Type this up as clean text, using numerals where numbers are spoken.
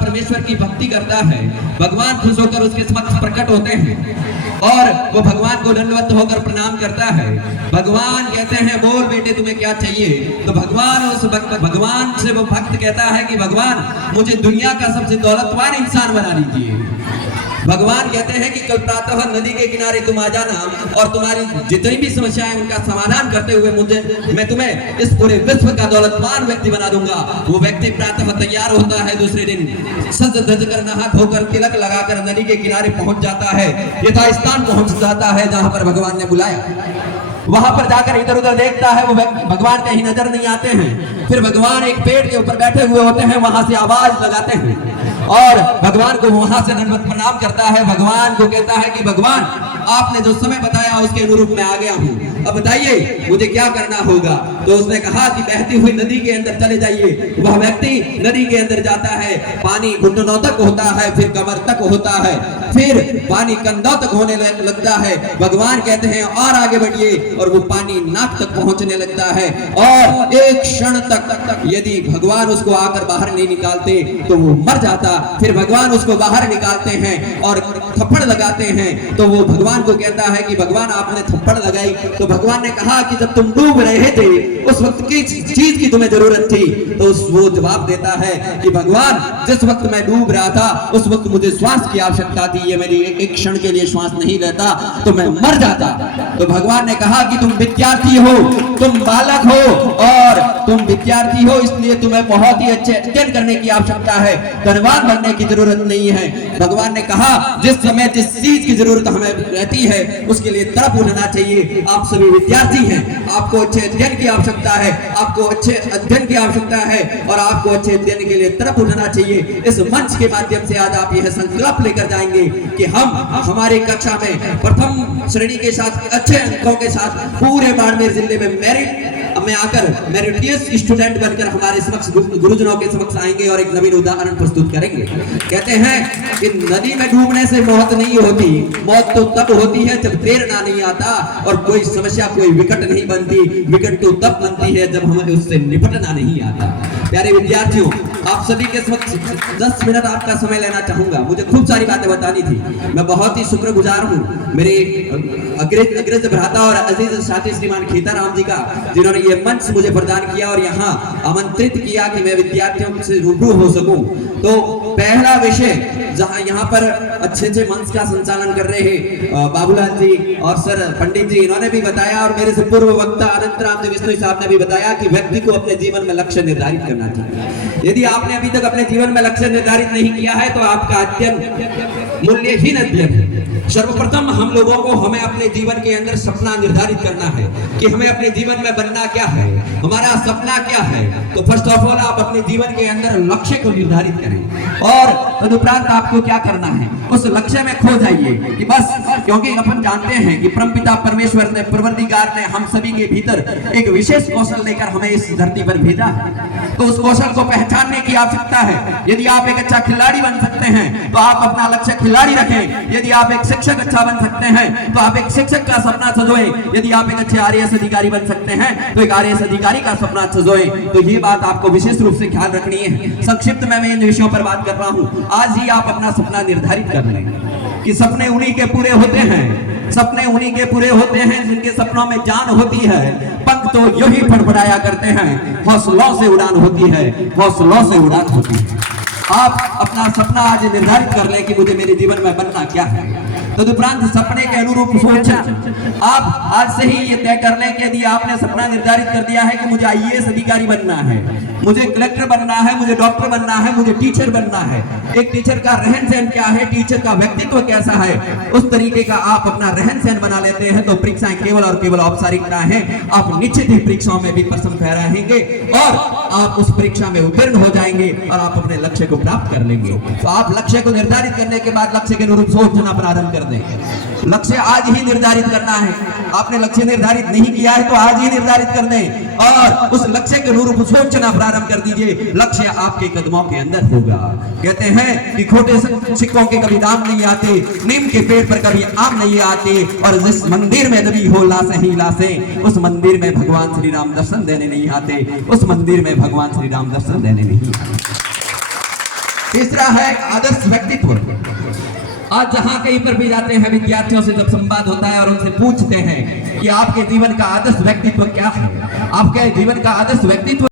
परमेश्वर की भक्ति करता है, भगवान खुश होकर उसके समक्ष प्रकट होते हैं और वो भगवान को दंडवत होकर प्रणाम करता है। भगवान कहते हैं बोल बेटे तुम्हें क्या चाहिए, तो भगवान से वो भक्त कहता है कि भगवान मुझे दुनिया का सबसे दौलतवान इंसान बना दीजिए। भगवान कहते हैं कि कल प्रातः नदी के किनारे तुम आ जाना और तुम्हारी जितनी भी समस्याएं उनका समाधान करते हुए मैं तुम्हें इस पूरे विश्व का दौलतवान व्यक्ति बना दूंगा। वो व्यक्ति प्रातः तैयार होता है, दूसरे दिन सज धज कर नहा धोकर तिलक लगाकर नदी के किनारे पहुंच जाता है, यथास्थान पहुंच जाता है जहां पर भगवान ने बुलाया। वहां पर जाकर इधर उधर देखता है, वो भगवान कहीं नजर नहीं आते हैं। फिर भगवान एक पेड़ के ऊपर बैठे हुए होते हैं, वहां से आवाज लगाते हैं और भगवान को वहां से दंडवत प्रणाम करता है। भगवान को कहता है कि भगवान आपने जो समय बताया उसके अनुरूप मैं आ गया हूँ, अब बताइए मुझे क्या करना होगा। तो उसने कहा कि बहती हुई नदी के अंदर चले जाइए। वह व्यक्ति नदी के अंदर जाता है, पानी घुटनों तक होता है, फिर कमर तक होता है, फिर पानी कंधों तक होने लगता है। भगवान कहते हैं और आगे बढ़िए, और वो पानी नाक तक पहुंचने लगता है और एक क्षण तक यदि भगवान उसको आकर बाहर नहीं निकालते तो वो मर जाता। फिर भगवान उसको बाहर निकालते हैं और थप्पड़ लगाते हैं। तो वो भगवान को कहता है कि भगवान आपने थप्पड़ लगाई, तो भगवान ने कहा कि जब तुम डूब रहे थे उस वक्त की चीज की तुम्हें जरूरत थी। तो वो जवाब देता है कि भगवान जिस वक्त मैं डूब रहा था उस वक्त मुझे श्वास की आवश्यकता थी, ये मेरी एक क्षण के लिए श्वास नहीं लेता तो मैं मर जाता। तो भगवान ने कहा कि तुम विद्यार्थी हो, तुम बालक हो और तुम विद्यार्थी हो, इसलिए तुम्हें बहुत ही अच्छे अध्ययन करने की आवश्यकता है, धनवान बनने की जरूरत नहीं है। भगवान ने कहा जिस समय जिस चीज की जरूरत हमें रहती है उसके लिए तड़प उठना चाहिए। आप सभी विद्यार्थी हैं, आपको अच्छे अध्ययन की आवश्यकता है, आपको अच्छे अध्ययन की आवश्यकता है और आपको अच्छे अध्ययन के लिए तड़प उठना चाहिए। इस मंच के माध्यम से आज आप यह संकल्प लेकर जाएंगे कि हम हमारी कक्षा में प्रथम श्रेणी के साथ अच्छे अंकों के साथ पूरे बाड़मेर जिले में मेरिट में आकर मेरिटियस स्टूडेंट बनकर हमारे समक्ष गुरुजनों के समक्ष आएंगे और एक नवीन उदाहरण प्रस्तुत करेंगे। कहते हैं कि नदी में डूबने से मौत नहीं होती, मौत तो तब होती है जब तैरना नहीं आता और कोई समस्या कोई विकट नहीं बनती। विकट तो तब बनती है जब हमें उससे निपटना नहीं आता। प्यारे विद्यार्थियों, आप सभी के समक्ष 10 मिनट आपका समय लेना चाहूंगा। मुझे खूब सारी बातें बतानी थी, मैं बहुत ही शुक्रगुजार हूँ मेरे अग्रज भ्राता और अजीज साथी श्रीमान खीताराम जी का, जिन्होंने ये मंच मुझे प्रदान किया और यहाँ आमंत्रित किया कि मैं विद्यार्थियों से रूबरू हो सकूं। तो पहला विषय जहाँ यहाँ पर अच्छे मंच का संचालन कर रहे हैं बाबूलाल जी और सर पंडित जी, इन्होंने भी बताया और मेरे से पूर्व वक्ता अनंत राम जी विष्णु साहब ने भी बताया कि व्यक्ति को अपने जीवन में लक्ष्य निर्धारित करना चाहिए। यदि आपने अभी तक अपने जीवन में लक्ष्य निर्धारित नहीं किया है तो आपका अध्ययन मूल्यहीन अध्ययन है। सर्वप्रथम हम लोगों को हमें अपने जीवन के अंदर सपना निर्धारित करना है कि हमें अपने जीवन में बनना क्या है, हमारा सपना क्या है। तो फर्स्ट ऑफ ऑल आप अपने जीवन के अंदर लक्ष्य को निर्धारित करें और तदुपरांत आपको क्या करना है उस लक्ष्य में खो जाइए कि बस, क्योंकि अपन जानते हैं कि परमपिता परमेश्वर ने परवरदिगार ने हम सभी के भीतर एक विशेष कौशल लेकर हमें इस धरती पर भेजा है। तो उस कौशल को पहचानने की आवश्यकता है। यदि आप एक अच्छा खिलाड़ी बन सकते हैं तो आप अपना लक्ष्य खिलाड़ी रखें। यदि आप एक शिक्षक अच्छा बन सकते हैं तो आप एक शिक्षक का सपना सजोएं। यदि आप एक अच्छे आरएएस अधिकारी बन सकते हैं तो एक आरएएस अधिकारी का सपना सजोएं। तो ये बात आपको विशेष रूप से ख्याल रखनी है। संक्षिप्त में मैं इन विषयों पर बात कर रहा हूँ। आज ही आप अपना सपना निर्धारित कर लें कि सपने उन्हीं के पूरे होते हैं, सपने उन्हीं के पूरे होते हैं जिनके सपनों में जान होती है। पंख तो यूं ही फड़फड़ाया करते हैं, हौसलों से उड़ान होती है, हौसलों से उड़ान होती है। आप अपना सपना आज निर्धारित कर लें कि मुझे मेरे जीवन में बनना क्या है। तदुपरांत सपने के अनुरूप सोचना। आप आज से ही ये तय कर लें कि यदि आपने सपना निर्धारित कर दिया है कि मुझे आईएएस अधिकारी बनना है, मुझे कलेक्टर बनना है, मुझे डॉक्टर बनना है, मुझे टीचर बनना है। एक टीचर का रहन सहन क्या है, टीचर का व्यक्तित्व कैसा है, उस तरीके का आप अपना रहन सहन बना लेते हैं तो परीक्षाएं केवल और केवल औपचारिकता है। आप निश्चित ही परीक्षाओं में भी प्रथम फहराएंगे और आप उस परीक्षा में उत्तीर्ण हो जाएंगे और आप अपने लक्ष्य को प्राप्त कर लेंगे। तो आप लक्ष्य को निर्धारित करने के बाद लक्ष्य के अनुरूप सोचना प्रारंभ कर दें। लक्ष्य आज ही निर्धारित करना है। आपने लक्ष्य निर्धारित नहीं किया है तो आज ही निर्धारित कर दें और उस लक्ष्य के अनुरूप सोचना प्रारंभ कर दीजिए। लक्ष्य आपके कदमों के अंदर होगा। कहते हैं कि खोटे सिक्कों के कभी दाम नहीं आते, नीम के पेड़ पर कभी आम नहीं आते और जिस मंदिर में दबी हो लाशें ही लाशें, उस मंदिर में भगवान श्री राम दर्शन देने नहीं आते, उस मंदिर में भगवान श्री राम दर्शन देने नहीं आते। तीसरा है आदर्श व्यक्तित्व। आज जहां कहीं पर भी जाते हैं, विद्यार्थियों से जब संवाद होता है और उनसे पूछते हैं कि आपके जीवन का आदर्श व्यक्तित्व क्या है, आपके जीवन का आदर्श व्यक्तित्व